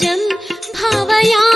जन् भावया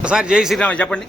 ఒకసారి జై శ్రీరామ్ చెప్పండి.